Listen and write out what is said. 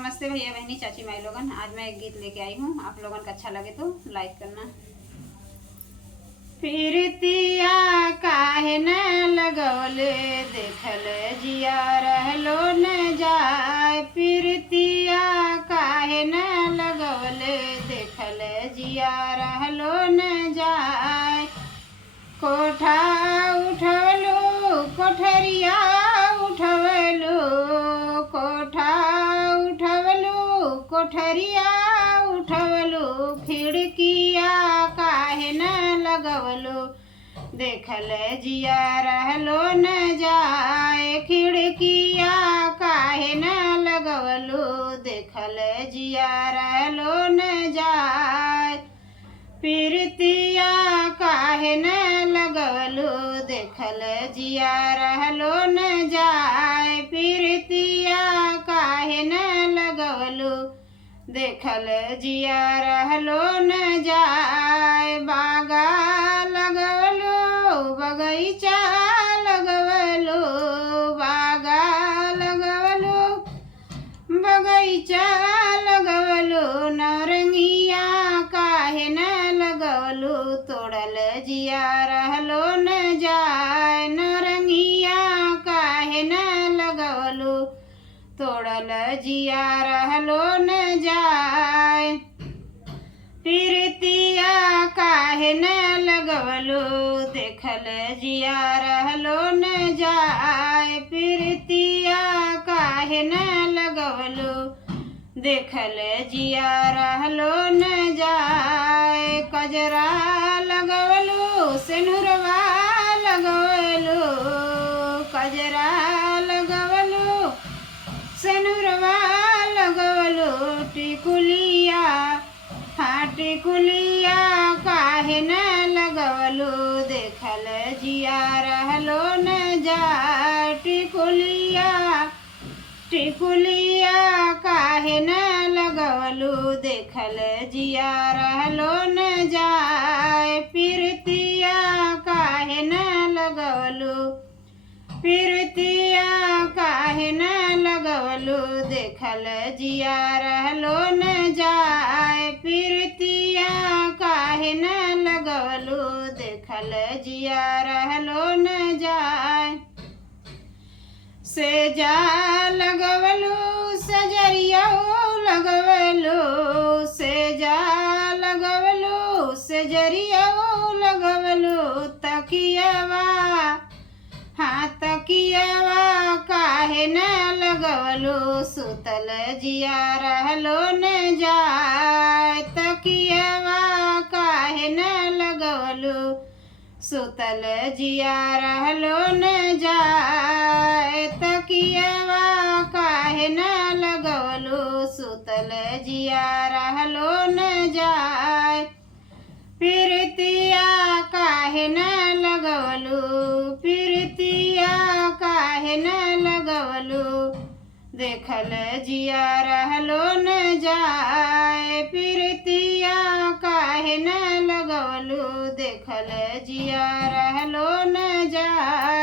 नमस्ते भैया बहनी चाची माई लोगन। आज मैं एक गीत लेके आई हूँ, आप लोगन का अच्छा लगे तो लाइक करना। फिरतिया काहे न लगवले देखल जिया रहलो न जाए। फिरतिया काहे न लगवले देखल जिया रहलो न जाए। कोठा उठवलो कोठरिया उठवलो, कोठा उठवलो कोठरिया उठवलो, खिड़किया काहे न लगवलो देखल जिया रहलो न जाए। खिड़किया काहे न लगवलो देखल जिया रहलो न जाए। फिरतिया काहे न लगवलो देखल जिया रहलो न जाए। फिरतिया काहे न लगवलो देखल जिया रहलो न जाए। बागा लगवलो बगीचा लगवलो, बागा लगवलो बगीचा लगवलो, नारंगिया काहे न लगवलो तोड़ल जिया रहलो न जाए। नारंगिया काहे न लगवलो तोड़ल जिया रहलो न जाए। फिरतिया काहे न लगवलो देखल जिया रहलो न जाए। फिरतिया काहे न लगवलो देखल जिया रहलो न जाए। कजरा लगवलो सिनुरवा लगवलो, कजरा लगवलो सिनुरवा लगवलो, टिकुलिया हाँ टिकुलिया काहे न लगवलो देखल जिया रहलो न जाए। टिकुलिया टिकुलिया काहे न लगवलो देखल जिया रहलो न जाए। फिरतिया काहे न लगवलो, फिरतिया काहे न लगवलो देखल जिया रहलो न जाए। फिरतिया काहे न लगवलो देखल जिया रहलो न जाए। सेजा लगवलो सजरिया लगवलो, सेजा लगवलो सजरिया लगवलो, तकियावा हाँ तकियावा काहे न लगवलो सुतल जिया रहलो न जाए। तकियावा काहे न लगवलो सुतल जिया रहलो न जाए। तकियावा काहे न लगवलो सुतल जिया रहलो न जाए। फिरतिया काहे न लगवलो, फिरतिया काहे न लगवलो देखल जिया रहलो न जाए। फिरतिया काहे न लगवलो देखल जिया रहलो न जाए।